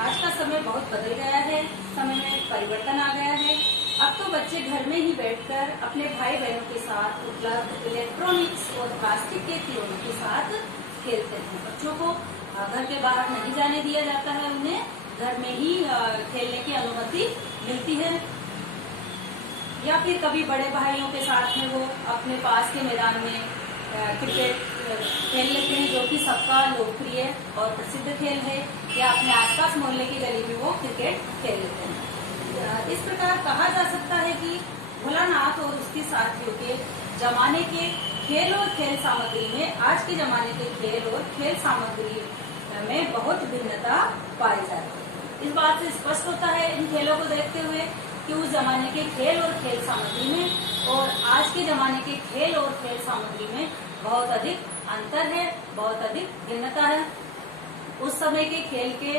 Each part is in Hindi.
आज का समय बहुत बदल गया है, समय में परिवर्तन आ गया है। अब तो बच्चे घर में ही बैठकर अपने भाई बहनों के साथ उपलब्ध इलेक्ट्रॉनिक्स और प्लास्टिक के खिलौनों के साथ खेलते हैं। बच्चों को घर के बाहर नहीं जाने दिया जाता है, उन्हें घर में ही खेलने की अनुमति मिलती है। या फिर कभी बड़े भाइयों के साथ में वो अपने पास के मैदान में क्रिकेट खेल लेते हैं, जो कि सबका लोकप्रिय और प्रसिद्ध खेल है। या अपने आसपास मोहल्ले की गली में वो क्रिकेट खेल लेते हैं। इस प्रकार कहा जा सकता है कि भोलानाथ और उसके साथियों के जमाने के खेल और खेल सामग्री में आज के जमाने के खेल और खेल सामग्री में बहुत भिन्नता पाई जाती है। इस बात से स्पष्ट होता है इन खेलों को देखते हुए कि उस जमाने के खेल और खेल सामग्री में और आज के जमाने के खेल और खेल सामग्री में बहुत अधिक अंतर है, बहुत अधिक भिन्नता है। उस समय के खेल के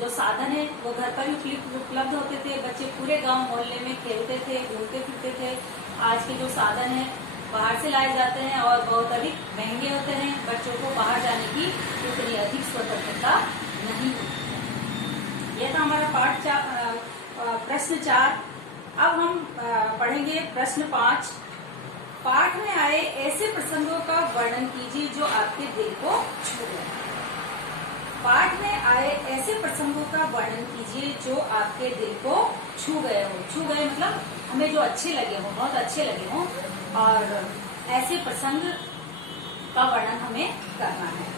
जो साधन है वो घर पर ही उपलब्ध होते थे। बच्चे पूरे गांव मोहल्ले में खेलते थे, घूमते फिरते थे। आज के जो साधन है बाहर से लाए जाते हैं और बहुत अधिक महंगे होते हैं। बच्चों को बाहर जाने की उतनी अधिक स्वतंत्रता नहीं होती। यह था हमारा प्रश्न 4। अब हम पढ़ेंगे प्रश्न 5। पाठ में आए ऐसे प्रसंगों का वर्णन कीजिए जो आपके दिल को छू गए। पाठ में आए ऐसे प्रसंगों का वर्णन कीजिए जो आपके दिल को छू गए हो। छू गए मतलब हमें जो अच्छे लगे हो, बहुत अच्छे लगे हो, और ऐसे प्रसंग का वर्णन हमें करना है।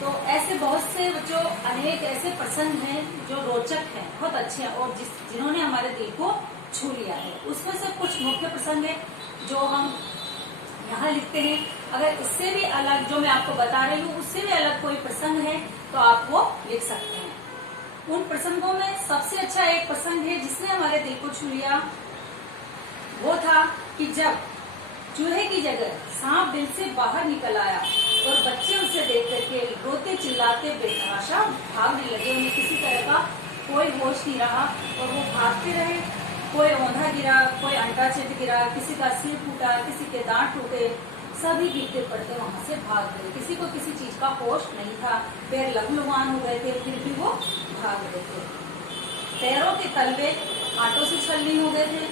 तो ऐसे बहुत से जो अनेक ऐसे प्रसंग हैं जो रोचक हैं, बहुत अच्छे हैं और जिन्होंने हमारे दिल को छू लिया है। उसमें से कुछ मुख्य प्रसंग है जो हम यहाँ लिखते हैं। अगर इससे भी अलग जो मैं आपको बता रही हूँ उससे भी अलग कोई प्रसंग है तो आप वो लिख सकते हैं। उन प्रसंगों में सबसे अच्छा एक प्रसंग है जिसने हमारे दिल को छू लिया। वो था कि जब चूहे की जगह सांप बिल से बाहर निकल आया और बच्चे उसे देख करके रोते चिल्लाते बेतहाशा भागने लगे। उन्हें किसी तरह का कोई होश नहीं रहा और वो भागते रहे। कोई औंधा गिरा, कोई अंटा चित गिरा, किसी का सिर फूटा, किसी के दांत टूटे, सभी गिरते पड़ते वहां से भाग गए। किसी को किसी चीज का होश नहीं था, पैर लहूलुहान हो गए थे, फिर भी वो भाग रहे थे। पैरों के तलवे आटों से छलनी हो गए थे।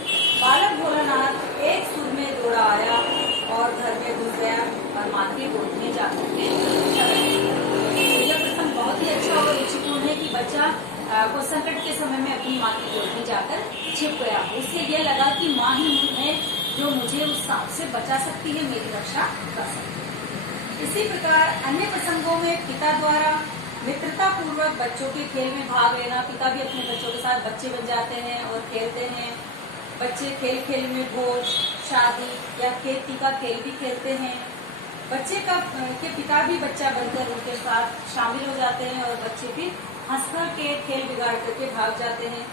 बालक भोलानाथ एक सुर में दौड़ा आया और घर में घुस गया और माँ की गोद में जाकर के यह प्रसंग बहुत ही अच्छा और रुचिपूर्ण है कि बच्चा को संकट के समय में अपनी माँ की गोद में जाकर छिप गया। उससे यह लगा कि माँ ही है जो मुझे उस सांप से बचा सकती है, मेरी रक्षा कर सकती है। इसी प्रकार अन्य प्रसंगों में पिता द्वारा मित्रता पूर्वक बच्चों के खेल में भाग लेना। पिता भी अपने बच्चों के साथ बच्चे बन जाते हैं और खेलते हैं। बच्चे खेल खेल में भोज, शादी या खेती का खेल भी खेलते हैं। बच्चे के पिता भी बच्चा बनकर उनके साथ शामिल हो जाते हैं और बच्चे भी हंसकर के खेल बिगाड़ करके भाग जाते हैं।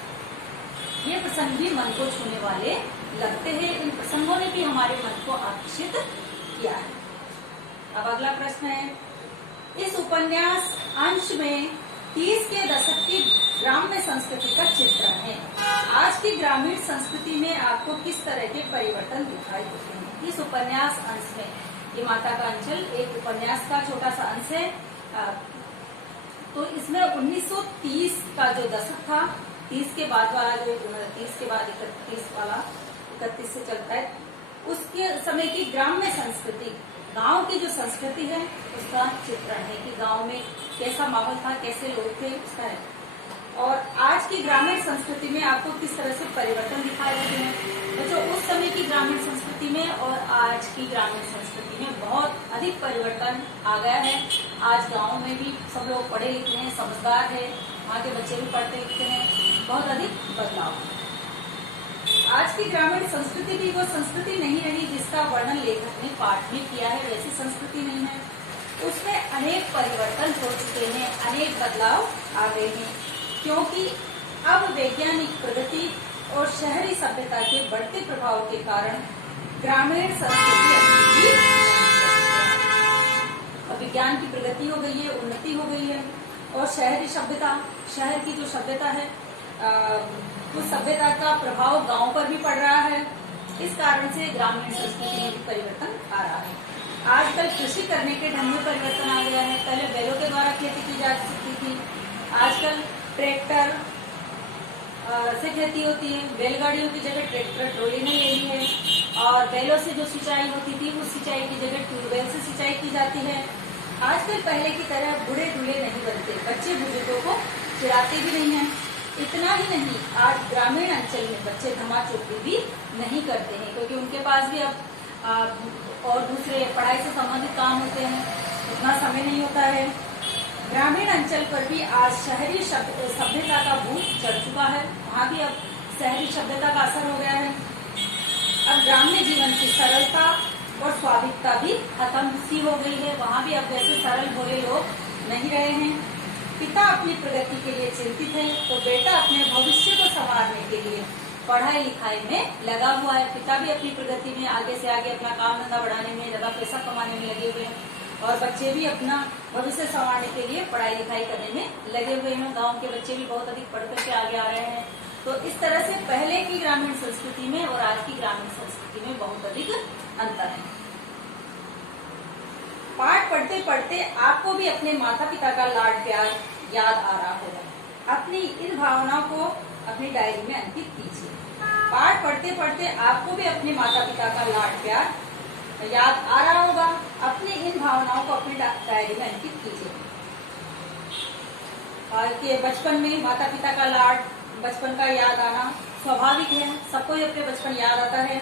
ये प्रसंग भी मन को छूने वाले लगते हैं। इन प्रसंगों ने भी हमारे मन को आकर्षित किया है। अब अगला प्रश्न है, इस उपन्यास अंश में 30 के दशक की ग्राम्य संस्कृति का चित्रण है। आज की ग्रामीण संस्कृति में आपको किस तरह के परिवर्तन दिखाई देते हैं? इस उपन्यास अंश में, ये माता का अंचल एक उपन्यास का छोटा सा अंश है। तो इसमें 1930 का जो दशक था, 30 के बाद वाला जो 30 के बाद 31 वाला 31 से चलता है, उसके समय की ग्राम्य संस्कृति, गांव की जो संस्कृति है उसका चित्रण है कि गांव में कैसा माहौल था, कैसे लोग थे, उसका है। और आज की ग्रामीण संस्कृति में आपको किस तरह से परिवर्तन दिखाई देते हैं। बच्चों, उस समय की ग्रामीण संस्कृति में और आज की ग्रामीण संस्कृति में बहुत अधिक परिवर्तन आ गया है। आज गाँव में भी सब लोग पढ़े लिखे हैं, समझदार है, वहाँ के बच्चे भी पढ़ते लिखते हैं, बहुत अधिक बदलाव है। आज की ग्रामीण संस्कृति भी वो संस्कृति नहीं रही जिसका वर्णन लेखक ने पाठ में किया है, वैसी संस्कृति नहीं है। उसमें अनेक परिवर्तन हो चुके हैं, अनेक बदलाव आ गए हैं, क्योंकि अब वैज्ञानिक प्रगति और शहरी सभ्यता के बढ़ते प्रभाव के कारण ग्रामीण संस्कृति अब विज्ञान की प्रगति हो गई है, उन्नति हो गई है और शहरी सभ्यता, शहर की जो सभ्यता है उस सभ्यता का प्रभाव गांव पर भी पड़ रहा है। इस कारण से ग्रामीण संस्कृति में भी परिवर्तन आ रहा है। आजकल कृषि करने के ढंग में परिवर्तन आ गया है। पहले बैलों के द्वारा खेती की जा सकती थी, आजकल ट्रैक्टर से खेती होती है, बैलगाड़ियों की जगह ट्रैक्टर ट्रॉली ने ले ली है और बैलों से जो सिंचाई होती थी उस सिंचाई की जगह ट्यूबवेल से सिंचाई की जाती है। आजकल पहले की तरह बूढ़े दूल्हे नहीं बनते, बच्चे बुजुर्गों को चिढ़ाते भी नहीं हैं। इतना ही नहीं, आज ग्रामीण अंचल में बच्चे धमाचौकड़ी भी नहीं करते हैं क्योंकि उनके पास भी अब और दूसरे पढ़ाई से संबंधित काम होते हैं, उतना समय नहीं होता है। ग्रामीण अंचल पर भी आज शहरी सभ्यता का भूत चढ़ चुका है, वहाँ भी अब शहरी सभ्यता का असर हो गया है। अब ग्राम्य जीवन की सरलता और स्वाभाविकता भी खत्म सी हो गई है, वहाँ भी अब वैसे सरल भोले लोग नहीं रहे हैं। पिता अपनी प्रगति के लिए चिंतित है तो बेटा अपने भविष्य को संवारने के लिए पढ़ाई लिखाई में लगा हुआ है। पिता भी अपनी प्रगति में आगे से आगे अपना काम धंधा बढ़ाने में, ज्यादा पैसा कमाने में लगे हुए हैं और बच्चे भी अपना भविष्य संवारने के लिए पढ़ाई लिखाई करने में लगे हुए हैं। गांव के बच्चे भी बहुत अधिक पढ़ करके आगे आ रहे हैं। तो इस तरह से पहले की ग्रामीण संस्कृति में और आज की ग्रामीण संस्कृति में बहुत अधिक अंतर है। पाठ पढ़ते पढ़ते आपको भी अपने माता पिता का लाड प्यार याद आ रहा होगा। अपनी इन भावनाओं को अपनी डायरी में अंकित कीजिए। पाठ पढ़ते पढ़ते आपको भी अपने माता पिता का लाड प्यार याद आ रहा होगा। अपनी इन भावनाओं को अपनी डायरी में अंकित कीजिए। और के बचपन में माता पिता का लाड, बचपन का याद आना स्वाभाविक है, सबको ही अपने बचपन याद आता है।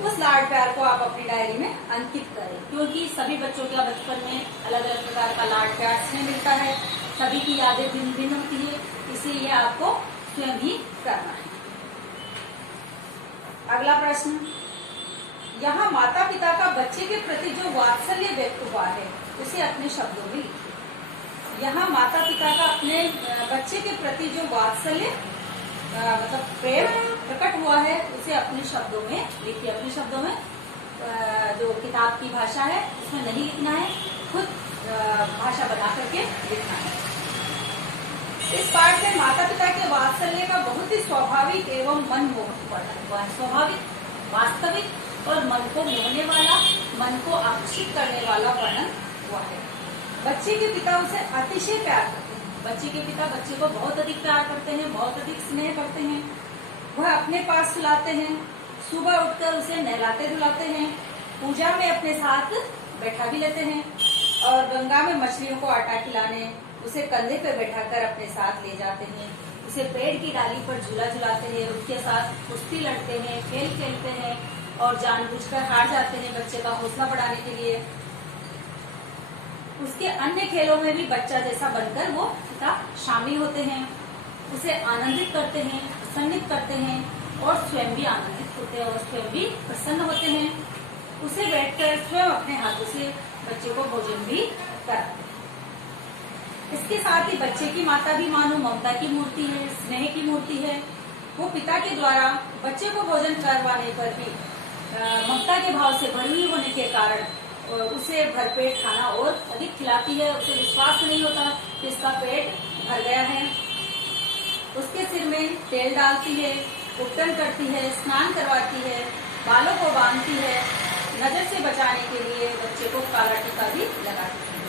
उस लाड प्यार को आप अपनी डायरी में अंकित करें क्योंकि सभी बच्चों का बचपन में अलग अलग प्रकार का लाड प्यार से मिलता है, सभी की यादें भिन्न भिन्न होती है, इसीलिए आपको स्वयं ही करना है। अगला प्रश्न, यहाँ माता पिता का बच्चे के प्रति जो वात्सल्य व्यक्त हुआ है उसे अपने शब्दों में लिखिए। यहाँ माता पिता का अपने बच्चे के प्रति जो वात्सल्य मतलब प्रेम प्रकट हुआ है उसे अपने शब्दों में लिखिए। अपने शब्दों में जो किताब की भाषा है उसमें नहीं लिखना है, खुद भाषा बना करके लिखना है। इस पाठ में माता पिता के वात्सल्य का बहुत ही स्वाभाविक एवं मनमोहक वर्णन हुआ है। स्वाभाविक, वास्तविक और मन को मोहने वाला, मन को आकर्षित करने वाला वर्णन हुआ है। बच्चे के पिता उसे अतिशय प्यार करते हैं। बच्चे के पिता बच्चे को बहुत अधिक प्यार करते हैं, बहुत अधिक स्नेह करते हैं। वह अपने पास सुलाते हैं, सुबह उठकर उसे नहलाते धुलाते हैं, पूजा में अपने साथ बैठा भी लेते हैं और गंगा में मछलियों को आटा खिलाने उसे कंधे पर बैठाकर अपने साथ ले जाते हैं। उसे पेड़ की डाली पर झूला झुलाते हैं, उसके साथ कुश्ती लड़ते हैं, खेल खेलते हैं और जानबूझकर हार जाते हैं बच्चे का हौसला बढ़ाने के लिए। उसके अन्य खेलों में भी बच्चा जैसा बनकर वो पिता शामिल होते हैं, उसे आनंदित करते हैं, प्रसन्नित करते हैं और स्वयं भी आनंदित होते हैं और स्वयं भी प्रसन्न होते हैं। उसे बैठकर स्वयं अपने हाथों से बच्चे को भोजन भी कराते हैं। इसके साथ ही बच्चे की माता भी मानो ममता की मूर्ति है, स्नेह की मूर्ति है। वो पिता के द्वारा बच्चे को भोजन करवाने पर भी ममता के भाव से भरी हुई होने के कारण उसे भरपेट खाना और अधिक खिलाती है। उसे विश्वास नहीं होता कि इसका पेट भर गया है। उसके सिर में तेल डालती है, उपटन करती है, स्नान करवाती है, बालों को बांधती है। नजर से बचाने के लिए बच्चे को काला टीका भी लगाती है।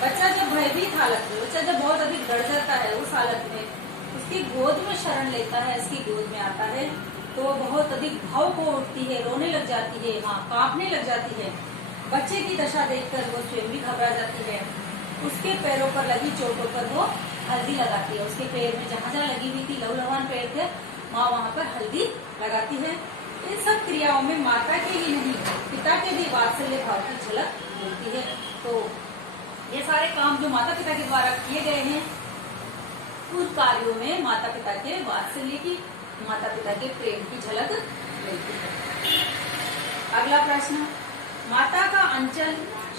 बच्चा जब भयभीत हालत में, बच्चा जब बहुत अधिक डर जाता है, उस हालत में उसकी गोद में शरण लेता है, इसकी गोद में आता है तो बहुत अधिक भाव को उठती है, रोने लग जाती है, माँ कांपने लग जाती है। बच्चे की दशा देखकर वो स्वयं भी घबरा जाती है। उसके पैरों पर लगी चोटों पर वो हल्दी लगाती है। उसके पैर में जहाँ जहाँ लगी हुई थी, लहूलुहान पैर थे, माँ वहाँ पर हल्दी लगाती है। इन सब क्रियाओं में माता के ही नहीं पिता के भी वात्सल्य भाव की झलक मिलती है। तो ये सारे काम जो माता पिता के द्वारा किए गए हैं, उन कार्यों में माता पिता के वात्सल्य की, माता पिता के प्रेम की झलक मिलती है। अगला प्रश्न, माता का अंचल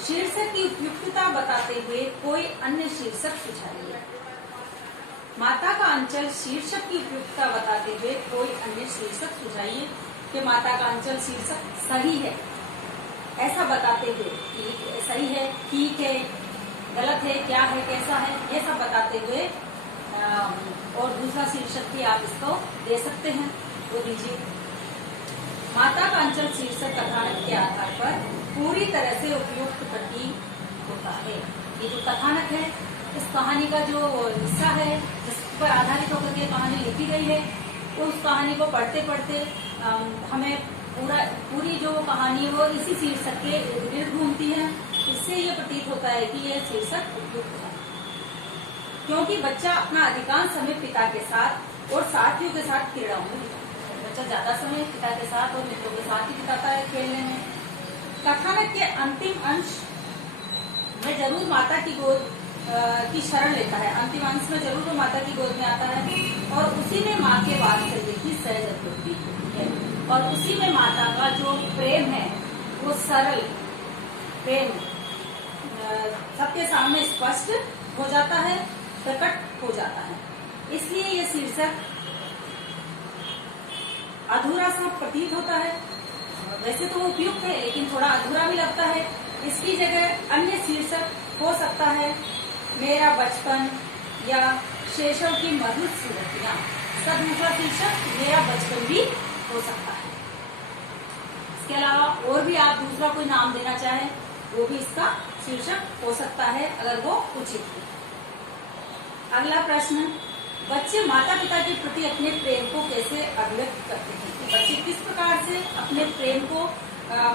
शीर्षक की उपयुक्तता बताते हुए कोई अन्य शीर्षक सुझाइए। माता का अंचल शीर्षक की उपयुक्तता बताते हुए कोई अन्य शीर्षक सुझाइए कि माता का अंचल शीर्षक सही है, ऐसा बताते हुए कि सही है, ठीक है, गलत है, क्या है, कैसा है, ये सब बताते हुए और दूसरा शीर्षक भी आप इसको दे सकते हैं, वो दीजिए। माता का अंचल शीर्षक कथानक के आधार पर पूरी तरह से उपयुक्त प्रतीत होता है। ये जो कथानक है इस कहानी का जो हिस्सा है जिस पर आधारित होकर के कहानी लिखी गई है, उस कहानी को पढ़ते पढ़ते हमें पूरी जो कहानी है वो इसी शीर्षक के इर्द गिर्द घूमती है। इससे ये प्रतीत होता है कि यह शीर्षक उपयुक्त है, क्योंकि बच्चा अपना अधिकांश समय पिता के साथ और साथियों के साथ क्रीड़ाओं में बिताता है। बच्चा ज्यादा समय पिता के साथ और मित्रों के साथ ही बिताता है खेलने में। कथानक के अंतिम अंश में जरूर माता की गोद की शरण लेता है। अंतिम अंश में जरूर वो माता की गोद में आता है और उसी में माँ के वात्सल्य की सहज अनुभूति है और उसी में माता का जो प्रेम है वो सरल प्रेम सबके सामने स्पष्ट हो जाता है, प्रकट हो जाता है। इसलिए ये शीर्षक अधूरा सा प्रतीत होता है। वैसे तो वो उपयुक्त है लेकिन थोड़ा अधूरा भी लगता है। इसकी जगह अन्य शीर्षक हो सकता है मेरा बचपन या शैशव की मधुर स्मृतियां। इसका दूसरा शीर्षक मेरा बचपन भी हो सकता है। इसके अलावा और भी आप दूसरा कोई नाम देना चाहें वो भी इसका शीर्षक हो सकता है अगर वो उचित हो। अगला प्रश्न, बच्चे माता पिता के प्रति अपने प्रेम को कैसे अभिव्यक्त करते हैं? तो बच्चे किस प्रकार से अपने प्रेम को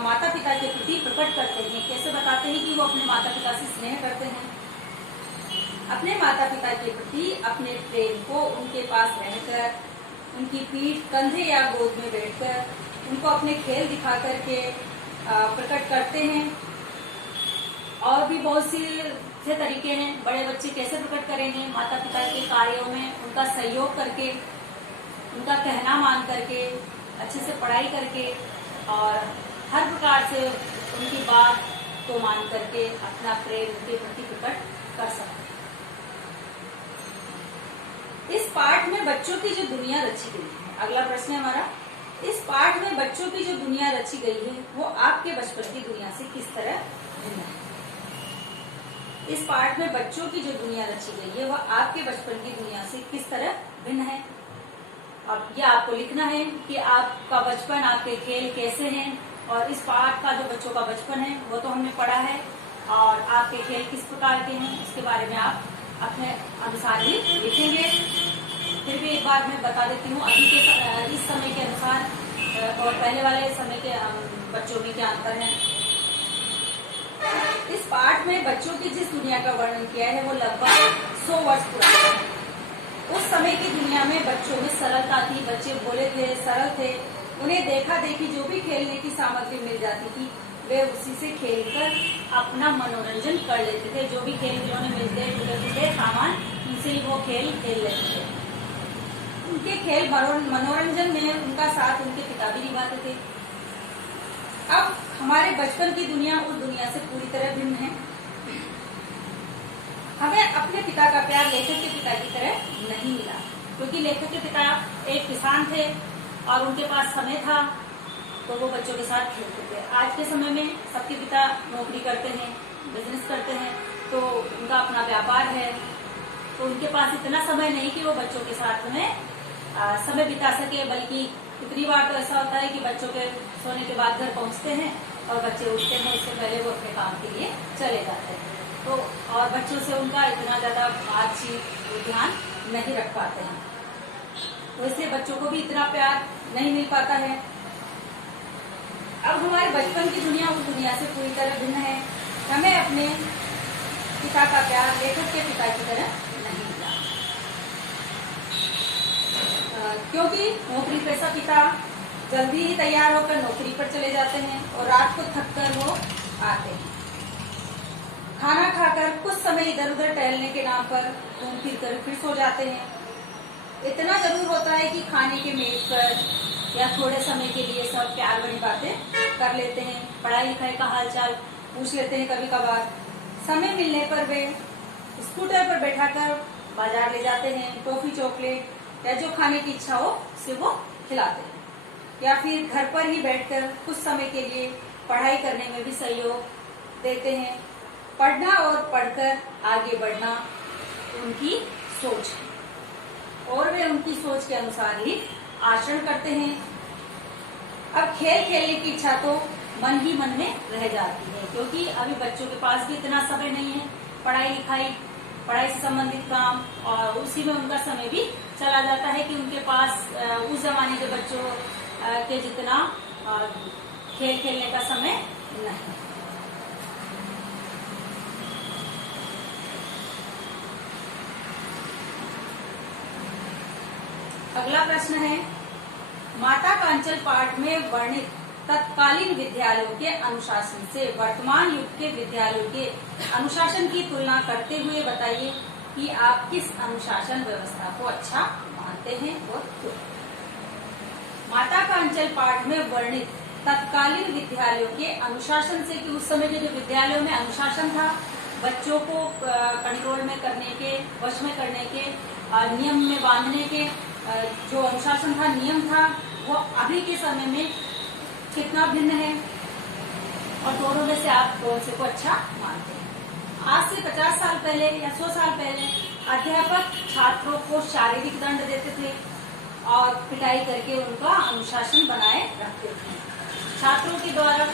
माता पिता के प्रति प्रकट करते हैं, कैसे बताते हैं कि वो अपने माता पिता से स्नेह करते हैं? अपने माता पिता के प्रति अपने प्रेम को उनके पास रहकर, उनकी पीठ, कंधे या गोद में बैठकर, उनको अपने खेल दिखा करके प्रकट करते हैं। और भी बहुत से तरीके हैं। बड़े बच्चे कैसे प्रकट करेंगे? माता पिता के कार्यों में उनका सहयोग करके, उनका कहना मान करके, अच्छे से पढ़ाई करके और हर प्रकार से उनकी बात को मान करके अपना प्रेम उनके प्रति प्रकट कर सकते हैं। इस पाठ में बच्चों की जो दुनिया रची गई है, अगला प्रश्न है हमारा, इस पाठ में बच्चों की जो दुनिया रची गई है वो आपके बचपन की दुनिया से किस तरह भिन्न है? इस पाठ में बच्चों की जो दुनिया रची गई है वह आपके बचपन की दुनिया से किस तरह भिन्न है? अब ये आपको लिखना है कि आपका बचपन, आपके खेल कैसे हैं। और इस पाठ का जो बच्चों का बचपन है वो तो हमने पढ़ा है और आपके खेल किस प्रकार के हैं इसके बारे में आप अपने अनुसार ही लिखेंगे। फिर भी एक बार मैं बता देती हूँ, अभी के इस समय के अनुसार और पहले वाले समय के बच्चों में क्या अंतर है। इस पाठ में बच्चों की जिस दुनिया का वर्णन किया है वो लगभग 100 वर्ष पुराना है। उस समय की दुनिया में बच्चों में सरलता थी, बच्चे भोले थे, सरल थे। उन्हें देखा देखी जो भी खेलने की सामग्री मिल जाती थी वे उसी से खेलकर अपना मनोरंजन कर लेते थे। जो भी खेल खिलौने मिलते थे सामान, उनसे ही वो खेल खेल लेते थे। उनके खेल मनोरंजन में उनका साथ उनके पिता भी निभाते थे। अब हमारे बचपन की दुनिया उस दुनिया से पूरी तरह भिन्न है। हमें अपने पिता का प्यार लेखक के पिता की तरह नहीं मिला, क्योंकि लेखक के पिता एक किसान थे और उनके पास समय था तो वो बच्चों के साथ खेलते थे। आज के समय में सबके पिता नौकरी करते हैं, बिजनेस करते हैं, तो उनका अपना व्यापार है, तो उनके पास इतना समय नहीं कि वो बच्चों के साथ में समय बिता सके। बल्कि कितनी बार तो ऐसा होता है कि बच्चों के सोने के बाद घर पहुंचते हैं और बच्चे उठते हैं, उससे पहले वो अपने काम के लिए चले जाते हैं। तो और बच्चों से उनका इतना ज्यादा बातचीत ध्यान नहीं रख पाते हैं, तो इसलिए बच्चों को भी इतना प्यार नहीं मिल पाता है। अब हमारे बचपन की दुनिया उस दुनिया से पूरी तरह भिन्न है। हमें अपने पिता का प्यार लेखक के पिता की तरह नहीं मिला, क्योंकि नौकरी पेशा पिता जल्दी ही तैयार होकर नौकरी पर चले जाते हैं और रात को थक कर वो आते हैं। खाना खाकर कुछ समय इधर उधर टहलने के नाम पर घूम फिर कर फिर सो जाते हैं। इतना जरूर होता है कि खाने के मेज पर या थोड़े समय के लिए सब प्यार भरी बातें कर लेते हैं, पढ़ाई लिखाई का हालचाल पूछ लेते हैं कभी कभार। समय मिलने पर वे स्कूटर पर बैठाकर बाजार ले जाते हैं, टॉफी चॉकलेट या जो खाने की इच्छा हो उसे वो खिलाते हैं, या फिर घर पर ही बैठकर कुछ समय के लिए पढ़ाई करने में भी सहयोग देते हैं। पढ़ना और पढ़कर आगे बढ़ना उनकी सोच है और वे उनकी सोच के अनुसार ही आचरण करते हैं। अब खेल खेलने की इच्छा तो मन ही मन में रह जाती है, क्योंकि अभी बच्चों के पास भी इतना समय नहीं है। पढ़ाई लिखाई पढ़ाई से संबंधित काम, और उसी में उनका समय भी चला जाता है कि उनके पास उस जमाने के बच्चों के जितना खेल खेलने का समय नहीं। अगला प्रश्न है, माता का अंचल पाठ में वर्णित तत्कालीन विद्यालयों के अनुशासन से वर्तमान युग के विद्यालयों के अनुशासन की तुलना करते हुए बताइए कि आप किस अनुशासन व्यवस्था को अच्छा मानते हैं और क्यों। माता का अंचल पाठ में वर्णित तत्कालीन विद्यालयों के अनुशासन से, कि उस समय के जो विद्यालयों में अनुशासन था, बच्चों को कंट्रोल में करने के, वश में करने के, नियम में बांधने के जो अनुशासन था, नियम था, वो अभी के समय में कितना भिन्न है, और दोनों में से आप कौन से को अच्छा मानते हैं। आज से 50 साल पहले या 100 साल पहले अध्यापक छात्रों को शारीरिक दंड देते थे और पिटाई करके उनका अनुशासन बनाए रखते थे। छात्रों के द्वारा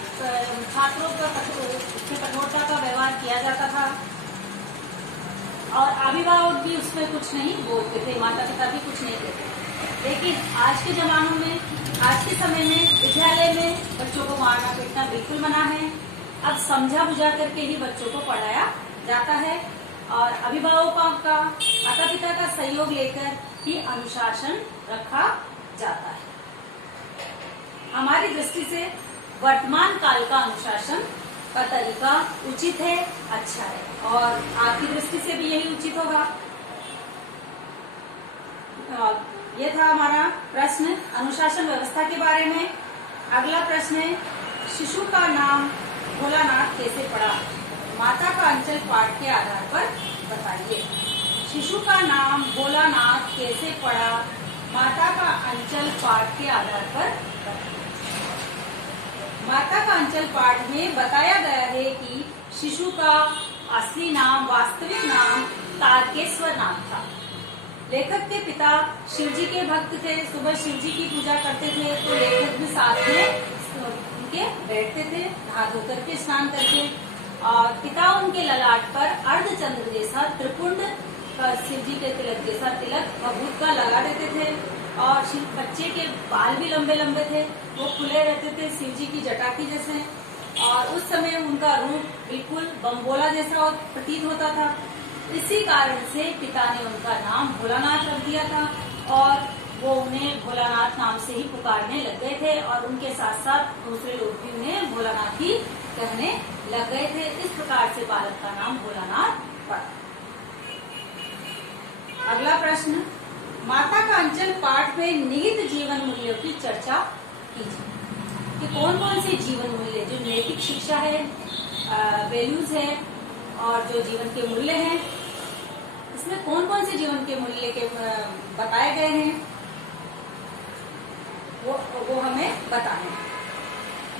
छात्रों पर कठोरता का व्यवहार किया जाता था, और अभिभावक भी उसमें कुछ नहीं बोलते थे, माता पिता भी कुछ नहीं कहते। लेकिन आज के जमानों में, आज के समय में विद्यालय में बच्चों को मारना पीटना बिल्कुल मना है। अब समझा बुझा करके ही बच्चों को पढ़ाया जाता है, और अभिभावकों का, माता पिता का सहयोग लेकर ही अनुशासन रखा जाता है। हमारी दृष्टि से वर्तमान काल का अनुशासन का तरीका उचित है, अच्छा है, और आपकी दृष्टि से भी यही उचित होगा। ये था हमारा प्रश्न अनुशासन व्यवस्था के बारे में। अगला प्रश्न है, शिशु का नाम भोलानाथ कैसे पड़ा? माता का अंचल पाठ के आधार पर बताइए। शिशु का नाम भोलानाथ कैसे पड़ा? माता का अंचल पाठ के आधार पर बताइए। माता का अंचल पाठ में बताया गया है कि शिशु का असली नाम, वास्तविक नाम तारकेश्वर नाम था। लेखक के पिता शिवजी के भक्त थे, सुबह शिवजी की पूजा करते थे, तो लेखक भी साथ में उनके बैठते थे, नहा धो करके, स्नान करके, और पिता उनके ललाट पर अर्धचंद्र जैसा त्रिपुंड शिवजी के तिलक जैसा तिलक भभूत का लगा देते थे, और बच्चे के बाल भी लंबे लंबे थे, वो खुले रहते थे शिवजी की जटा की जैसे, और उस समय उनका रूप बिल्कुल बम्बोला जैसा प्रतीत होता था। इसी कारण से पिता ने उनका नाम भोलानाथ रख दिया था, और वो उन्हें भोलानाथ नाम से ही पुकारने लग गए थे, और उनके साथ साथ दूसरे लोग भी उन्हें भोलानाथ ही कहने लग गए थे। इस प्रकार से बालक का नाम भोलानाथ पड़ा। अगला प्रश्न, माता का अंचल पाठ में निहित जीवन मूल्यों की चर्चा कीजिए। कि कौन कौन से जीवन मूल्य, जो नैतिक शिक्षा है, वैल्यूज है, और जो जीवन के मूल्य हैं, इसमें कौन कौन से जीवन के मूल्य के बताए गए हैं, वो हमें बताना है।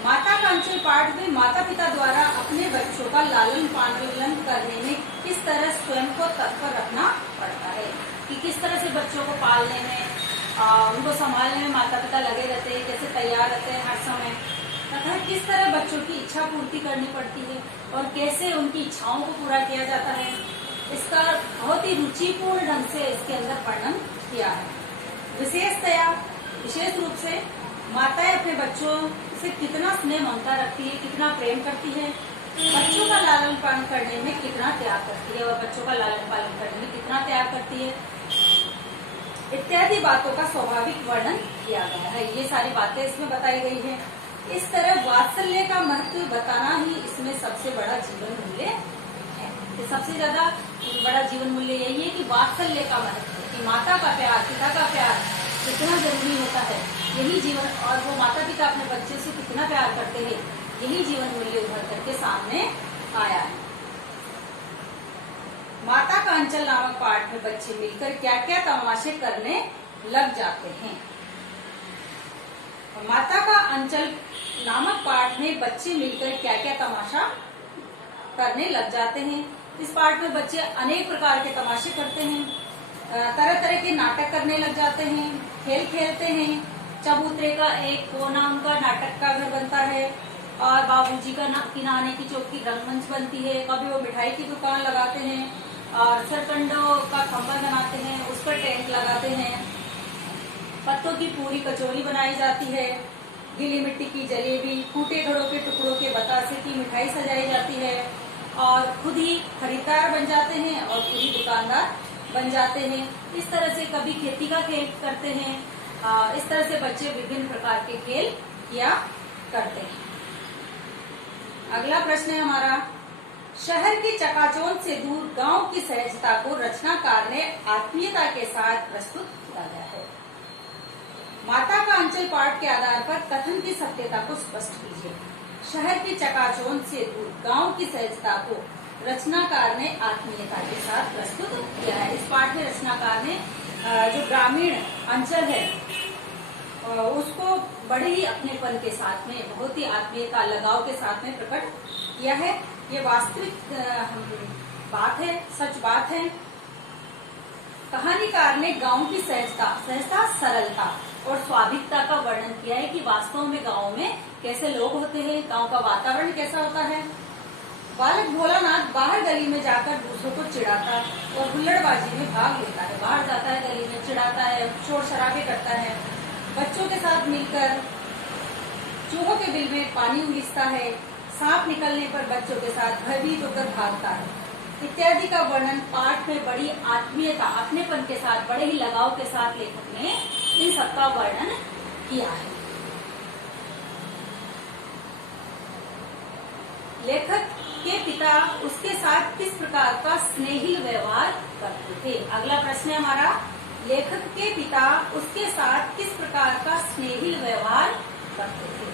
माता का अंचल पाठ में माता पिता द्वारा अपने बच्चों का लालन पालन करने में किस तरह स्वयं को तत्पर रखना पड़ता है, कि किस तरह से बच्चों को पालने में, उनको संभालने में माता पिता लगे रहते हैं, कैसे तैयार रहते हैं हर समय, तथा किस तरह बच्चों की इच्छा पूर्ति करनी पड़ती है, और कैसे उनकी इच्छाओं को पूरा किया जाता है। इसका बहुत ही रुचिपूर्ण ढंग से इसके अंदर वर्णन किया है। विशेष रूप से माताएं अपने बच्चों से कितना स्नेह ममता रखती है, कितना प्रेम करती है, बच्चों का लालन पालन करने में कितना त्याग करती है, और बच्चों का लालन पालन करने में कितना त्याग करती है, इत्यादि बातों का स्वाभाविक वर्णन किया गया है। ये सारी बातें इसमें बताई गई है। इस तरह वात्सल्य का महत्व बताना ही इसमें सबसे बड़ा जीवन मूल्य है। तो सबसे ज्यादा बड़ा जीवन मूल्य यही है कि वात्सल्य का महत्व, कि माता का प्यार, पिता का प्यार कितना जरूरी होता है, यही जीवन, और वो माता पिता अपने बच्चे से कितना प्यार करते हैं, यही जीवन मूल्य उभर करके सामने आया है। माता का अंचल नामक पाठ में बच्चे मिलकर क्या क्या तमाशे करने लग जाते हैं। माता का अंचल नामक पाठ में बच्चे मिलकर क्या क्या तमाशा करने लग जाते हैं। इस पाठ में बच्चे अनेक प्रकार के तमाशे करते हैं, तरह तरह के नाटक करने लग जाते हैं, खेल खेलते हैं। चबूतरे का एक कोना उनका नाटक का घर बनता है, और बाबूजी का किनारे की चौकी रंगमंच बनती है। कभी वो मिठाई की दुकान लगाते हैं, और सरकंडों का खंभा बनाते हैं, उस पर टेंट लगाते हैं। पत्तों की पूरी कचौरी बनाई जाती है। गीली मिट्टी की जलेबी, कूटे घड़ों के टुकड़ों के बतासे की मिठाई सजाई जाती है और खुद ही खरीदार बन जाते हैं और खुद ही दुकानदार बन जाते हैं। इस तरह से कभी खेती का खेल करते हैं। इस तरह से बच्चे विभिन्न प्रकार के खेल किया करते हैं। अगला प्रश्न है हमारा, शहर की चकाचौंध से दूर गांव की सहजता को रचनाकार ने आत्मीयता के साथ प्रस्तुत किया गया है। माता का अंचल पाठ के आधार पर कथन की सत्यता को स्पष्ट कीजिए। शहर की चकाचौंध से दूर गांव की सहजता को रचनाकार ने आत्मीयता के साथ प्रस्तुत किया है। इस पाठ में रचनाकार ने जो ग्रामीण अंचल है उसको बड़े ही अपनेपन के साथ में, बहुत ही आत्मीयता लगाव के साथ में प्रकट किया है। ये वास्तविक बात है, सच बात है। कहानीकार ने गांव की सहजता, सरलता और स्वाभाविकता का वर्णन किया है कि वास्तव में गांव में कैसे लोग होते हैं, गांव का वातावरण कैसा होता है। बालक भोलानाथ बाहर गली में जाकर दूसरों को चिढ़ाता और हुल्लड़बाजी में भाग लेता है। बाहर जाता है, गली में चिढ़ाता है, शोर शराबे करता है, बच्चों के साथ मिलकर चूहों के बिल में पानी उलीसता है, सांप निकलने पर बच्चों के साथ भयभीत होकर भागता है इत्यादि का वर्णन पाठ में बड़ी आत्मीयता, अपनेपन के साथ, बड़े ही लगाव के साथ लेखक ने इन सबका वर्णन किया है। लेखक के पिता उसके साथ किस प्रकार का स्नेही व्यवहार करते थे। अगला प्रश्न है हमारा, लेखक के पिता उसके साथ किस प्रकार का स्नेही व्यवहार करते थे।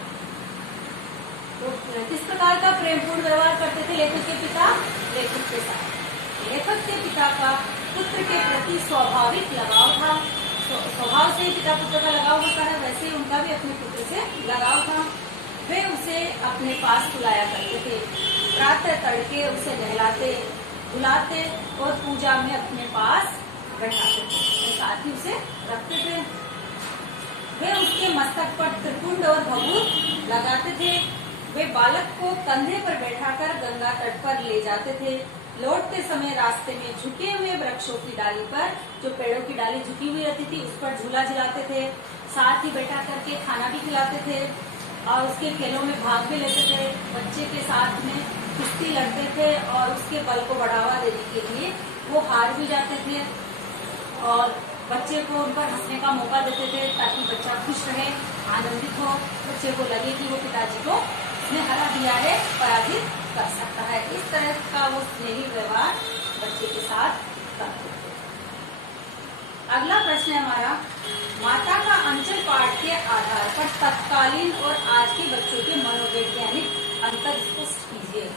तो किस प्रकार का प्रेमपूर्ण व्यवहार करते थे लेखक के पिता लेखक के साथ। लेखक के पिता का पुत्र के प्रति स्वाभाविक लगाव था। स्वभाव से ही पिता पुत्र का लगाव होता है, वैसे ही उनका भी अपने पुत्र से लगाव था। वे उसे अपने पास बुलाया करते थे। प्रातः तड़के उसे नहलाते, बुलाते और पूजा में अपने पास बैठाते थे, साथ ही उसे रखते थे। वे उसके मस्तक पर त्रिपुंड और भभूत लगाते थे। वे बालक को कंधे पर बैठाकर गंगा तट पर ले जाते थे। लौटते समय रास्ते में झुके हुए वृक्षों की डाली पर, जो पेड़ों की डाली झुकी हुई रहती थी, उस पर झूला झुलाते थे। साथ ही बैठा करके खाना भी खिलाते थे और उसके खेलों में भाग भी लेते थे। बच्चे के साथ में कुश्ती लड़ते थे और उसके बल को बढ़ावा देने के लिए वो हार भी जाते थे और बच्चे को उन पर हंसने का मौका देते थे ताकि बच्चा खुश रहे, आनंदित हो, बच्चे को लगे कि वो पिताजी को उसने हरा दिया है, पराजित कर सकता है। इस तरह का वो स्नेही व्यवहार बच्चे के साथ करते थे। अगला प्रश्न है हमारा, माता का अंचल पाठ के आधार पर तत्कालीन और आज के बच्चों के मनोवैज्ञानिक अंतर स्पष्ट कीजिए।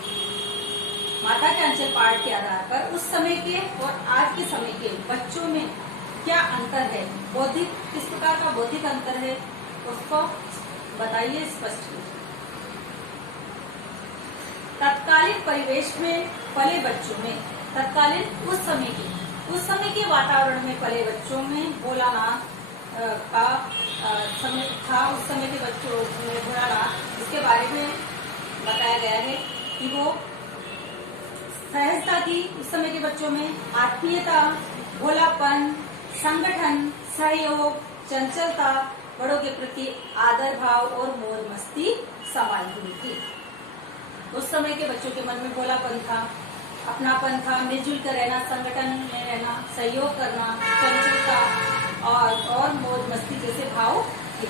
माता के अंचल पाठ के आधार पर उस समय के और आज के समय के बच्चों में क्या अंतर है, बौद्धिक, किस प्रकार का बौद्धिक अंतर है, उसको बताइए, स्पष्ट कीजिए। तत्कालीन परिवेश में पले बच्चों में, तत्कालीन उस समय के वातावरण में पले बच्चों में भोलानाथ का समय था। उस समय के बच्चों में भोलानाथ, इसके बारे में बताया गया है कि वो सहजता थी उस समय के बच्चों में, आत्मीयता, भोलापन, संगठन, सहयोग, चंचलता, बड़ों के प्रति आदर भाव और मौज मस्ती समाई हुई थी। उस समय के बच्चों के मन में भोलापन था, अपनापन था, मिलजुल कर रहना, संगठन में रहना, सहयोग करना, चंचलता और मौज मस्ती जैसे भाव थे।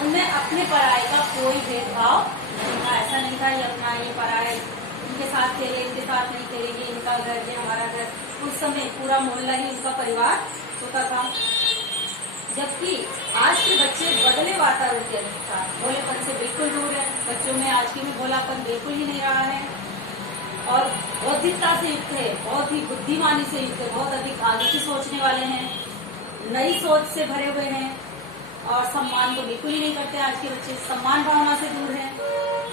उनमें अपने पराये का कोई भेदभाव नहीं था। ऐसा नहीं था ये अपना ये पराये, इनके साथ खेले, इनके साथ नहीं खेलेंगे, इनका घर ये हमारा घर। उस समय पूरा मोहल्ला ही उनका परिवार होता था। जबकि आज के बच्चे बदले वातावरण के अनुसार भोलेपन से बिल्कुल दूर है। बच्चों में आज के में भोलापन बिल्कुल ही नहीं रहा है और बौद्धिकता से युक्त है, बहुत ही बुद्धिमानी से युक्त है, बहुत अधिक आगे की सोचने वाले हैं, नई सोच से भरे हुए हैं और सम्मान तो बिल्कुल ही नहीं करते। आज के बच्चे सम्मान भावना से दूर हैं,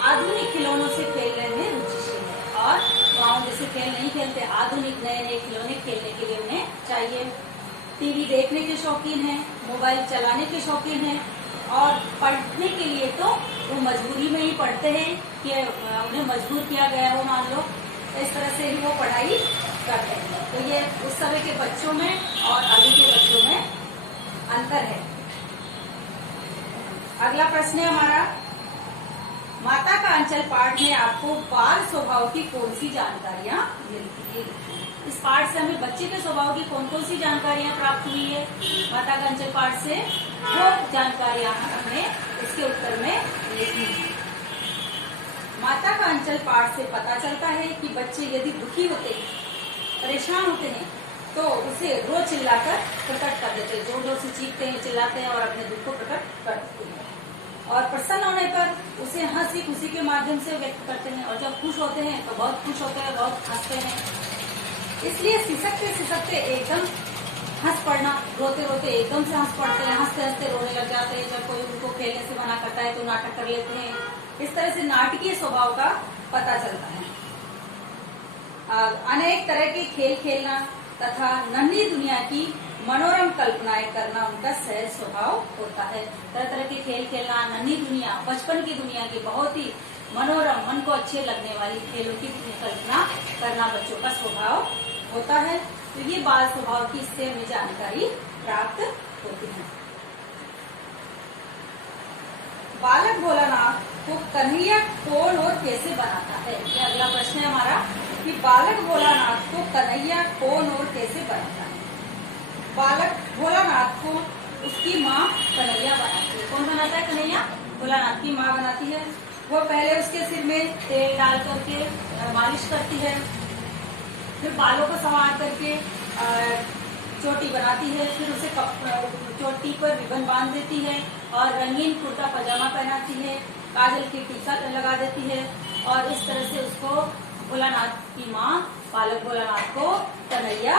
आधुनिक खिलौनों से खेलने में रुचिशील है और गाँव जैसे खेल नहीं खेलते, आधुनिक नए नए खिलौने खेलने के लिए उन्हें चाहिए। टीवी देखने के शौकीन हैं, मोबाइल चलाने के शौकीन हैं और पढ़ने के लिए तो वो मजबूरी में ही पढ़ते हैं कि उन्हें मजबूर किया गया हो, मान लो, इस तरह से ही वो पढ़ाई करते हैं। तो ये उस समय के बच्चों में और अभी के बच्चों में अंतर है। अगला प्रश्न है हमारा, माता का अंचल पाठ में आपको बाल स्वभाव की कौन सी जानकारियां मिलती है? इस पाठ से हमें बच्चे के स्वभाव की कौन कौन सी जानकारियां प्राप्त हुई है? माता का अंचल पाठ से वो जानकारियां हमें इसके उत्तर में लिखनी है। माता का अंचल पाठ से पता चलता है कि बच्चे यदि दुखी होते हैं, परेशान होते हैं, तो उसे रो चिल्लाकर प्रकट कर देते हैं, जोर जोर से चीखते हैं, चिल्लाते हैं और अपने दुख को प्रकट कर देते हैं। और प्रसन्न होने पर उसे हंसी खुशी के माध्यम से व्यक्त करते हैं, और जब खुश होते हैं तो बहुत खुश होते हैं, बहुत हंसते हैं। इसलिए सिसकते सिसकते एकदम हंस पड़ना, रोते रोते एकदम से हंस पड़ते हैं, हंसते हंसते रोने लग जाते हैं। जब कोई उनको खेलने से मना करता है तो नाटक कर लेते हैं। इस तरह से नाटकीय स्वभाव का पता चलता है। अनेक तरह के खेल खेलना तथा नन्ही दुनिया की मनोरम कल्पनाएं करना उनका सहज स्वभाव होता है। तरह तरह के खेल खेलना, नन्ही दुनिया, बचपन की दुनिया की बहुत ही मनोरम, मन को अच्छे लगने वाली खेलों की कल्पना करना बच्चों का स्वभाव होता है। तो ये बाल स्वभाव की इससे हमें जानकारी प्राप्त होती है। बालक भोलानाथ को कन्हैया कौन और कैसे बनाता है? ये अगला प्रश्न है हमारा कि बालक भोलानाथ को कन्हैया कौन और कैसे बनाता है? बालक भोलानाथ को उसकी माँ कन्हैया बनाती है। कौन बनाता है? कन्हैया भोलानाथ की माँ बनाती है। वो पहले उसके सिर में तेल डाल करके मालिश करती है, फिर बालों को संवार करके चोटी बनाती है, फिर उसे चोटी पर रिबन बांध देती है और रंगीन कुर्ता पजामा पहनाती है, काजल की टीका लगा देती है, और इस तरह से उसको भोलानाथ की माँ बालक भोलानाथ को कन्हैया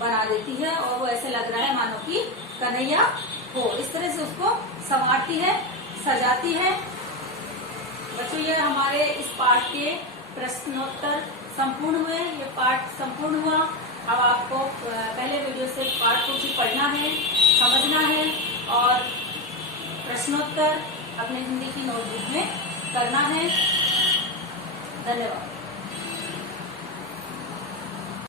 बना देती है, और वो ऐसे लग रहा है मानो कि कन्हैया हो। इस तरह से उसको संवारती है, सजाती है। बच्चों, ये हमारे इस पाठ के प्रश्नोत्तर संपूर्ण हुए। ये पाठ संपूर्ण हुआ। अब आपको पहले वीडियो से पाठ को भी पढ़ना है, समझना है और प्रश्नोत्तर अपने हिंदी की नोटबुक में करना है। धन्यवाद।